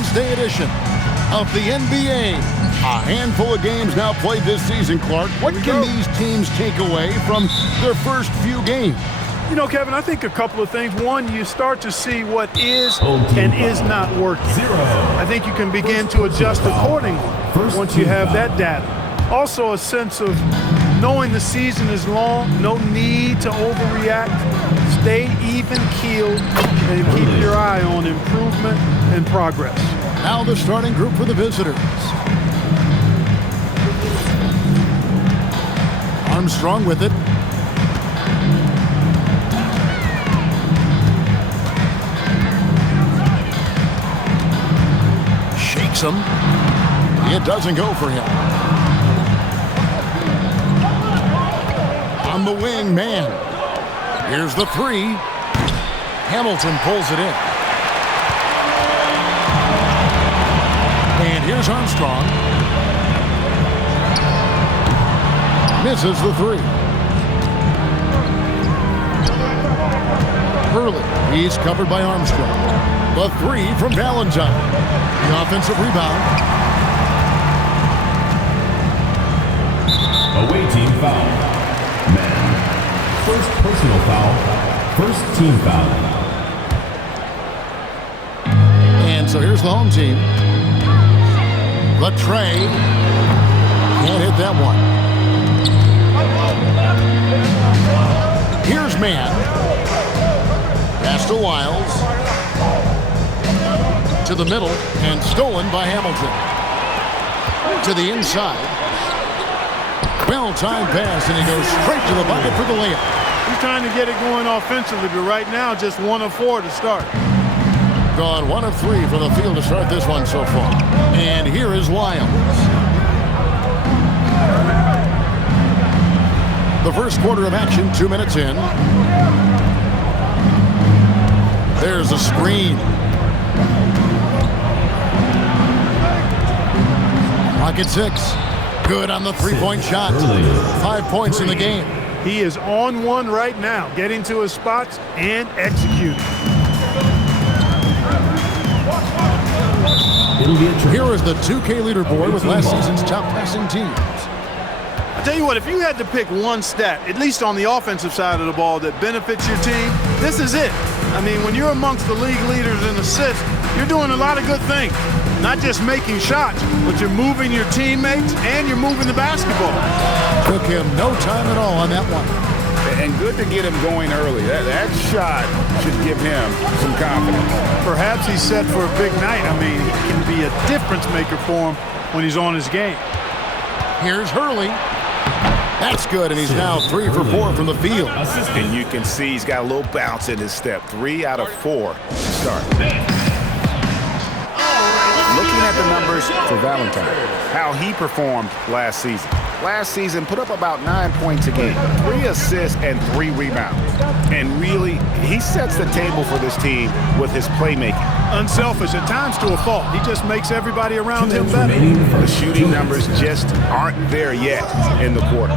Wednesday edition of the NBA. A handful of games now played this season, Clark. What can these teams take away from their first few games? You know, Kevin, I think a couple of things. One, you start to see what is and is not working. I think you can begin to adjust accordingly once you have that data. Also, a sense of knowing the season is long, no need to overreact. Stay even-keeled and keep your eye on improvement and progress. Now the starting group for the visitors. Armstrong with it. Shakes him. It doesn't go for him. On the wing, man. Here's the three. Hamilton pulls it in. And here's Armstrong. Misses the three. Hurley. He's covered by Armstrong. The three from Valentine. The offensive rebound. Away team foul. Man. First personal foul. First team foul. And so here's the home team. Latrey can't hit that one. Here's Mann. Pass to Wiles. To the middle and stolen by Hamilton. To the inside. Well-timed pass, and he goes straight to the bucket for the layup. He's trying to get it going offensively, but right now just 1 of 4 to start. Gone 1 of 3 from the field to start this one so far. And here is Wiles. The first quarter of action, 2 minutes in. There's a screen. Pocket 6. Good on the three-point shot. 5 points in the game. He is on one right now, getting to his spots and executing. Here is the 2K leaderboard with last season's top passing teams. I tell you what, if you had to pick one stat, at least on the offensive side of the ball, that benefits your team, this is it. I mean, when you're amongst the league leaders in assists, you're doing a lot of good things. Not just making shots, but you're moving your teammates and you're moving the basketball. Took him no time at all on that one. And good to get him going early. That shot should give him some confidence. Perhaps he's set for a big night. I mean, he can be a difference maker for him when he's on his game. Here's Hurley. That's good, and he's now 3 for 4 from the field. And you can see he's got a little bounce in his step. 3 out of 4 to start. Looking at the numbers for Valentine, how he performed last season. Last season, put up about 9 points a game, 3 assists and 3 rebounds. And really, he sets the table for this team with his playmaking. Unselfish, at times to a fault. He just makes everybody around him better. The shooting numbers just aren't there yet in the quarter.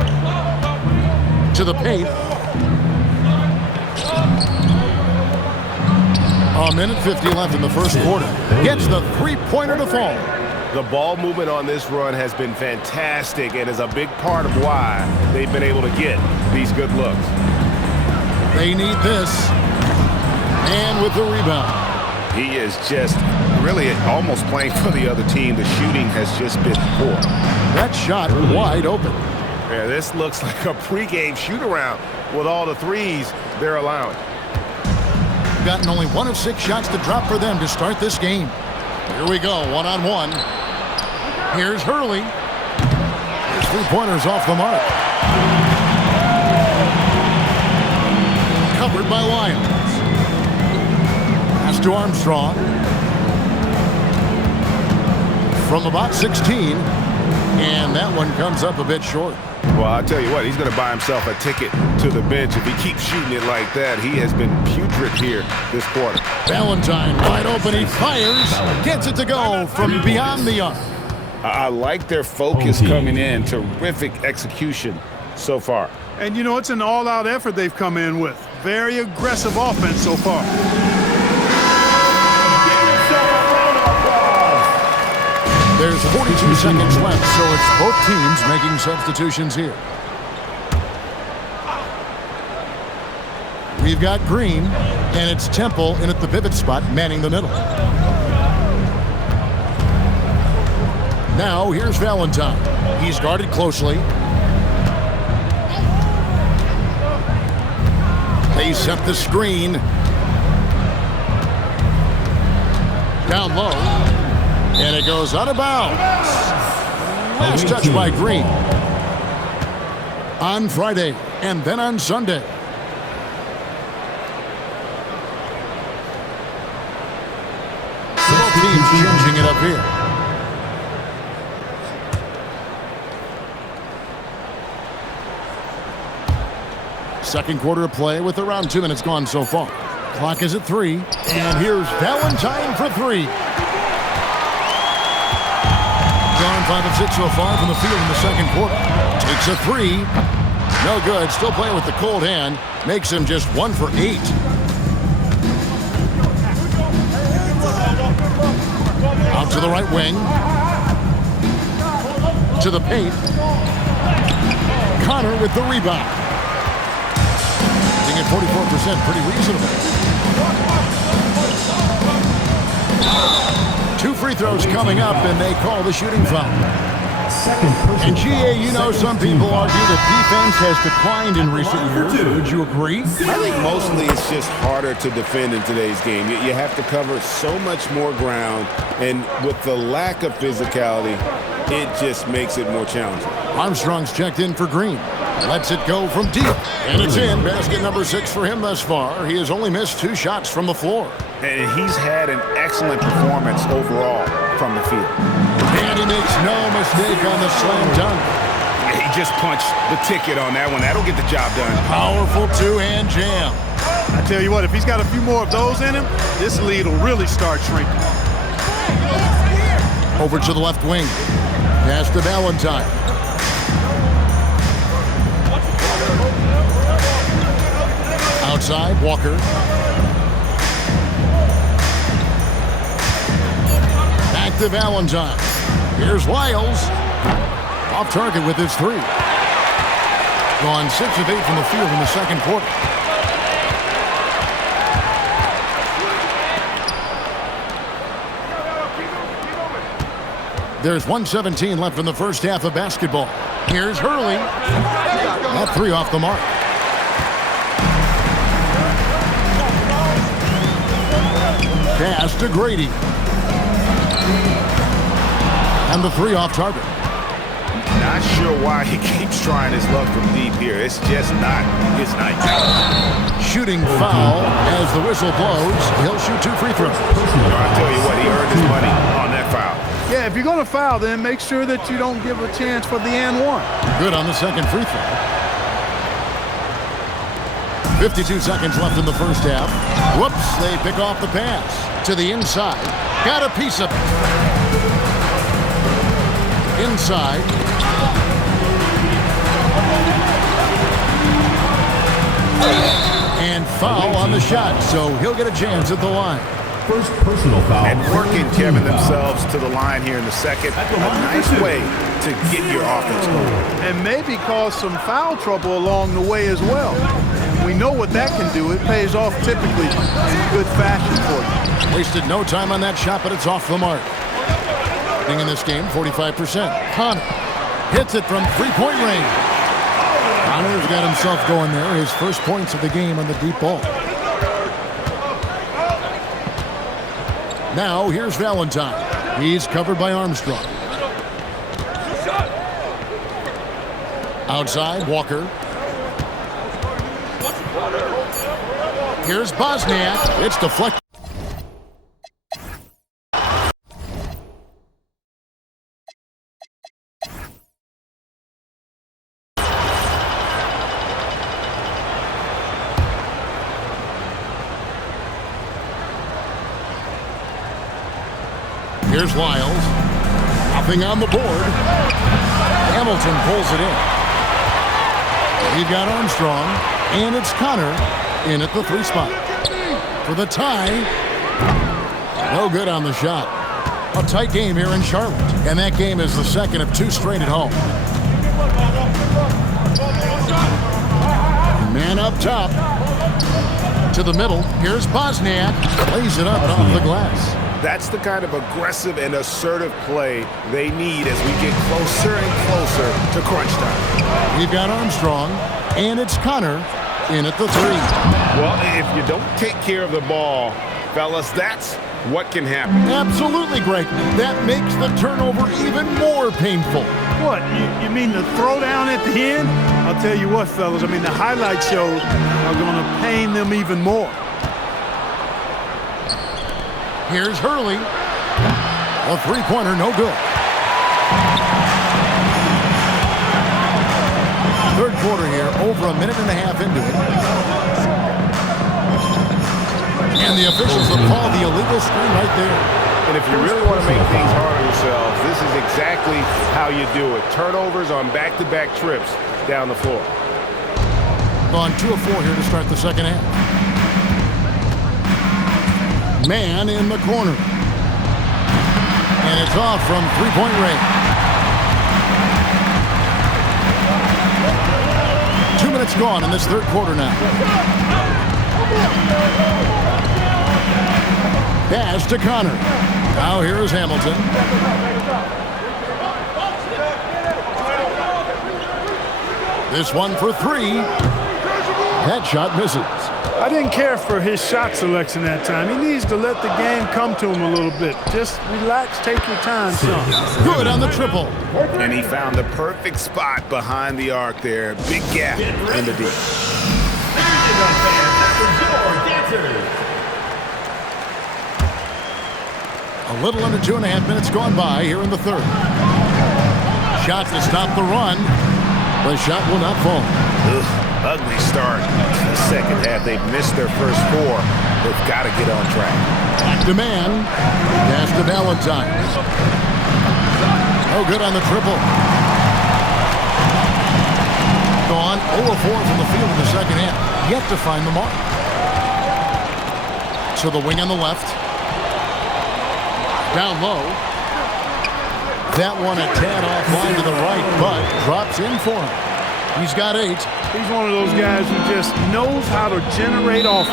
To the paint. A minute 50 left in the first quarter. Gets the three-pointer to fall. The ball movement on this run has been fantastic and is a big part of why they've been able to get these good looks. They need this. And with the rebound. He is just really almost playing for the other team. The shooting has just been poor. That shot wide open. Yeah, this looks like a pregame shoot-around with all the threes they're allowing. Gotten only 1 of 6 shots to drop for them to start this game. Here we go, 1-on-1. Here's Hurley. His three-pointers off the mark. Covered by Lyons. Pass to Armstrong. From about 16. And that one comes up a bit short. Well, I'll tell you what, he's going to buy himself a ticket to the bench. If he keeps shooting it like that, he has been putrid here this quarter. Valentine wide open, he fires, gets it to go from beyond the arc. I like their focus coming in. Terrific execution so far. And, you know, it's an all-out effort they've come in with. Very aggressive offense so far. There's 42 seconds left, so it's both teams making substitutions here. We've got Green, and it's Temple in at the pivot spot, manning the middle. Now, here's Valentine. He's guarded closely. They set the screen. Down low. And it goes out of bounds. Last touch by Green. On Friday, and then on Sunday. Both teams changing it up here. Second quarter of play with around 2 minutes gone so far. Clock is at 3, and here's Valentine for 3. Gone 5 of 6 so far from the field in the second quarter. Takes a 3. No good. Still playing with the cold hand. Makes him just 1 for 8. Out to the right wing. To the paint. Connor with the rebound. At 44%, pretty reasonable. 2 free throws coming up, and they call the shooting foul. And GA, you know, some people argue that defense has declined in recent years. Would you agree? I think mostly it's just harder to defend in today's game. You have to cover so much more ground, and with the lack of physicality, it just makes it more challenging. Armstrong's checked in for Green. Lets it go from deep. And it's in. Basket number 6 for him thus far. He has only missed 2 shots from the floor. And he's had an excellent performance overall from the field. And he makes no mistake on the slam dunk. He just punched the ticket on that one. That'll get the job done. Powerful 2-hand jam. I tell you what, if he's got a few more of those in him, this lead will really start shrinking. Over to the left wing. Pass to Valentine. Outside, Walker. Back to Valentine. Here's Lyles. Off target with his 3. Gone 6 of 8 from the field in the second quarter. There's 1:17 left in the first half of basketball. Here's Hurley. That 3 off the mark. Pass to Grady. And the 3 off target. Not sure why he keeps trying his luck from deep here. It's just not his night. Shooting foul as the whistle blows. He'll shoot 2 free throws. I tell you what, he earned his money on that foul. Yeah, if you're going to foul, then make sure that you don't give a chance for the and 1. Good on the second free throw. 52 seconds left in the first half. Whoops, they pick off the pass. To the inside. Got a piece of it. Inside. And foul on the shot, so he'll get a chance at the line. First personal foul. And working Kevin themselves to the line here in the second. A nice way to get your offense going. And maybe cause some foul trouble along the way as well. We know what that can do. It pays off typically in good fashion for you. Wasted no time on that shot, but it's off the mark. Being in this game, 45%. Connor hits it from three-point range. Connor's got himself going there. His first points of the game on the deep ball. Now, here's Valentine. He's covered by Armstrong. Outside, Walker. Here's Bosniak. It's deflected. Here's Lyles. Nothing on the board. Hamilton pulls it in. We've got Armstrong, and it's Connor in at the 3 spot. For the tie. No good on the shot. A tight game here in Charlotte, and that game is the second of 2 straight at home. Man up top. To the middle. Here's Bosniak. Lays it up off the glass. That's the kind of aggressive and assertive play they need as we get closer and closer to crunch time. We've got Armstrong, and it's Connor in at the 3. Well, if you don't take care of the ball, fellas, that's what can happen. Absolutely, Greg. That makes the turnover even more painful. What, you mean the throwdown at the end? I'll tell you what, fellas, I mean, the highlight shows are going to pain them even more. Here's Hurley. A 3-pointer, no good. Third quarter here, over a minute and a half into it. And the officials have called the illegal screen right there. And if you really want to make things hard on yourselves, this is exactly how you do it. Turnovers on back-to-back trips down the floor. On 2 of 4 here to start the second half. Man in the corner. And it's off from 3-point range. 2 minutes gone in this third quarter now. Pass to Connor. Now here is Hamilton. This one for 3. That shot misses. I didn't care for his shot selection that time. He needs to let the game come to him a little bit. Just relax, take your time, son. Good on the triple. And he found the perfect spot behind the arc there. Big gap in the deep. A little under 2.5 minutes gone by here in the third. Shot to stop the run. The shot will not fall. Ugly start to the second half. They've missed their first 4. They've got to get on track. Back to man. Pass to Valentine. No good on the triple. Gone 0 of 4 from the field in the second half. Yet to find the mark. To the wing on the left. Down low. That one a tad offline to the right, but drops in for him. He's got 8. He's one of those guys who just knows how to generate offense.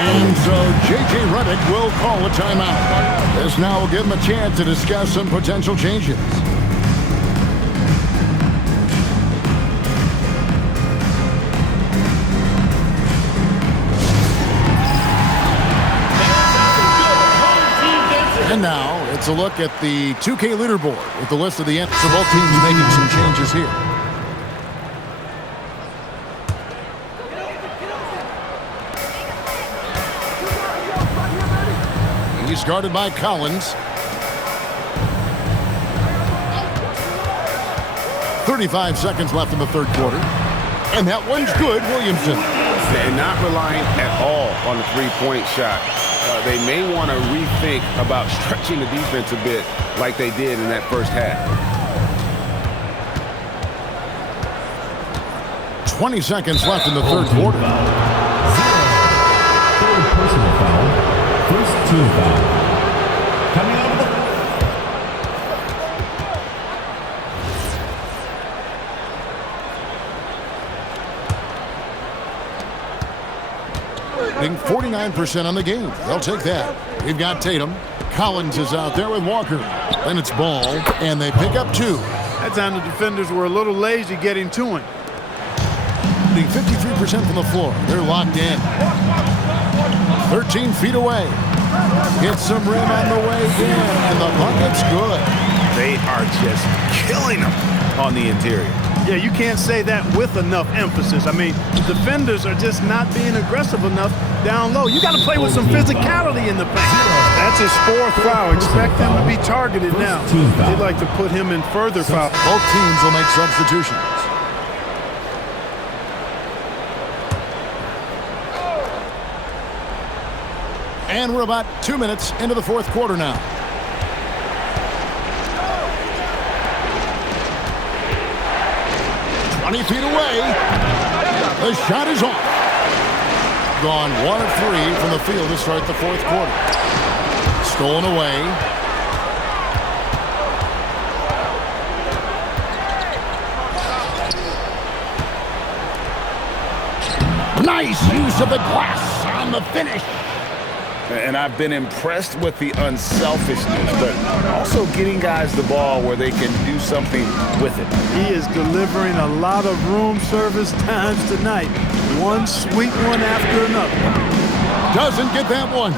And so J.J. Redick will call a timeout. This now will give him a chance to discuss some potential changes. And now it's a look at the 2K leaderboard with the list of the ends. So both teams making some changes here. He's guarded by Collins. 35 seconds left in the third quarter. And that one's good, Williamson. And not relying at all on the three-point shot. They may want to rethink about stretching the defense a bit like they did in that first half. 20 seconds left in the third quarter. Third personal foul. First team foul. Coming out of the... Hitting 49% on the game. They'll take that. We've got Tatum. Collins is out there with Walker. Then it's Ball, and they pick up 2. That time the defenders were a little lazy getting to him. Hitting 53% from the floor. They're locked in. 13 feet away. Hits some rim on the way in, and the bucket's good. They are just killing them on the interior. Yeah, you can't say that with enough emphasis. I mean, the defenders are just not being aggressive enough down low. You got to play with some physicality in the paint. That's his 4th foul. Expect him to be targeted now. They'd like to put him in further foul. Both teams will make substitutions. And we're about 2 minutes into the fourth quarter now. Feet away. The shot is off. Gone 1 of 3 from the field to start the fourth quarter. Stolen away. Nice use of the glass on the finish. And I've been impressed with the unselfishness, but also getting guys the ball where they can do something with it. He is delivering a lot of room service times tonight. One sweet one after another. Doesn't get that one.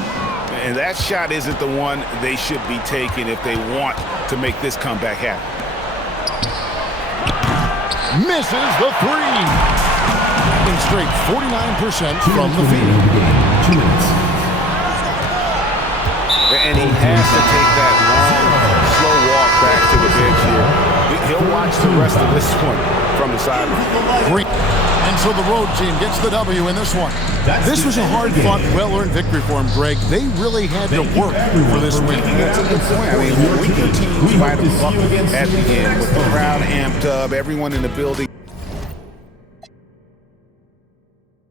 And that shot isn't the one they should be taking if they want to make this comeback happen. Misses the three. In straight 49% from the field. 2 minutes. And he has to take that long, slow walk back to the bench here. He'll watch the rest of this one from the sideline. Great. And so the road team gets the W in this one. This was a hard-fought, well-earned victory for them, Greg. They really had to work for this win. That's a good point. I mean, we can teams fight a bucket at the end with the crowd amped up, everyone in the building.